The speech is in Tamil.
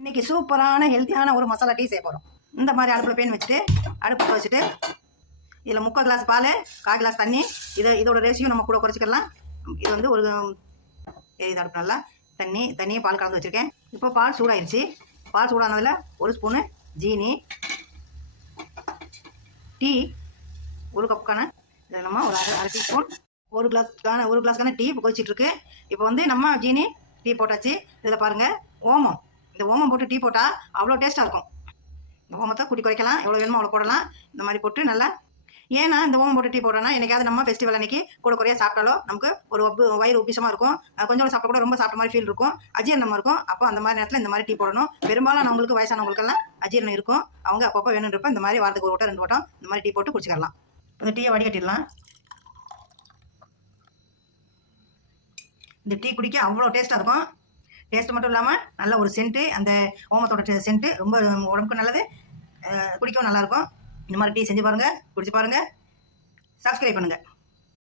இன்னைக்கு சூப்பரான ஹெல்த்தியான ஒரு மசாலா டீ செய்ய போகிறோம். இந்த மாதிரி அடுப்பில் பேன் வச்சுட்டு அடுப்பு வச்சுட்டு இதில் 3/4 கிளாஸ் பால் 1/4 கிளாஸ் தண்ணி இதோட ரேஷியோ நம்ம கூட குறைச்சிக்கலாம். இது வந்து ஒரு இது அடுப்பு நல்லா தண்ணியை பால் கலந்து வச்சுருக்கேன். இப்போ பால் சூடாயிருச்சு. பால் சூடானதில் 1 ஸ்பூனு ஜீனி, டீ 1 கப்புக்கான இதில் நம்ம ஒரு அரை டீஸ்பூன் 1 கிளாஸ்க்கான டீ இப்போ கொதிச்சிட்ருக்கு. இப்போ வந்து நம்ம ஜீனி டீ போட்டாச்சு. இதில் பாருங்கள் ஓமம், இந்த ஓமம் போட்டு டீ போட்டால் அவ்வளோ டேஸ்ட்டாக இருக்கும். இந்த ஓமத்தை கூட்டி குறைக்கலாம், எவ்வளோ வேணுமோ அவ்வளோ போடலாம். இந்த மாதிரி போட்டு நல்லா, ஏன்னா இந்த ஓமம் போட்டு டீ போட்டோன்னா என்றைக்காவது நம்ம ஃபெஸ்டிவல் அன்றைக்கி கூட குறையாக சாப்பிட்டாலோ நமக்கு ஒரு வயிறு உப்பிசமாக இருக்கும். கொஞ்சம் சாப்பிட்ட கூட ரொம்ப சாப்பிட்ட மாதிரி ஃபீல் இருக்கும், அஜீரணமாக இருக்கும். அப்போ அந்த மாதிரி நேரத்தில் இந்த மாதிரி டீ போடணும். பெரும்பாலும் நம்மளுக்கு வயசானவங்களுக்கெல்லாம் அஜீரணம் இருக்கும். அவங்க அப்பப்போ வேணுன்றப்ப இந்த மாதிரி வாரத்துக்கு 1 வட்டம் 2 வட்டம் இந்த மாதிரி டீ போட்டு குடிச்சிக்கலாம். இந்த டீயை வடிகட்டிடலாம். இந்த டீ குடிக்க அவ்வளோ டேஸ்ட்டாக இருக்கும். டேஸ்ட்டு மட்டும் இல்லாமல் நல்ல ஒரு சென்ட்டு, அந்த ஓமத்தோட சென்ட்டு ரொம்ப உடம்புக்கு நல்லது, குடிக்கவும் நல்லாயிருக்கும். இந்த மாதிரி டீ செஞ்சு பாருங்கள், குடிச்சு பாருங்கள், சப்ஸ்கிரைப் பண்ணுங்கள்.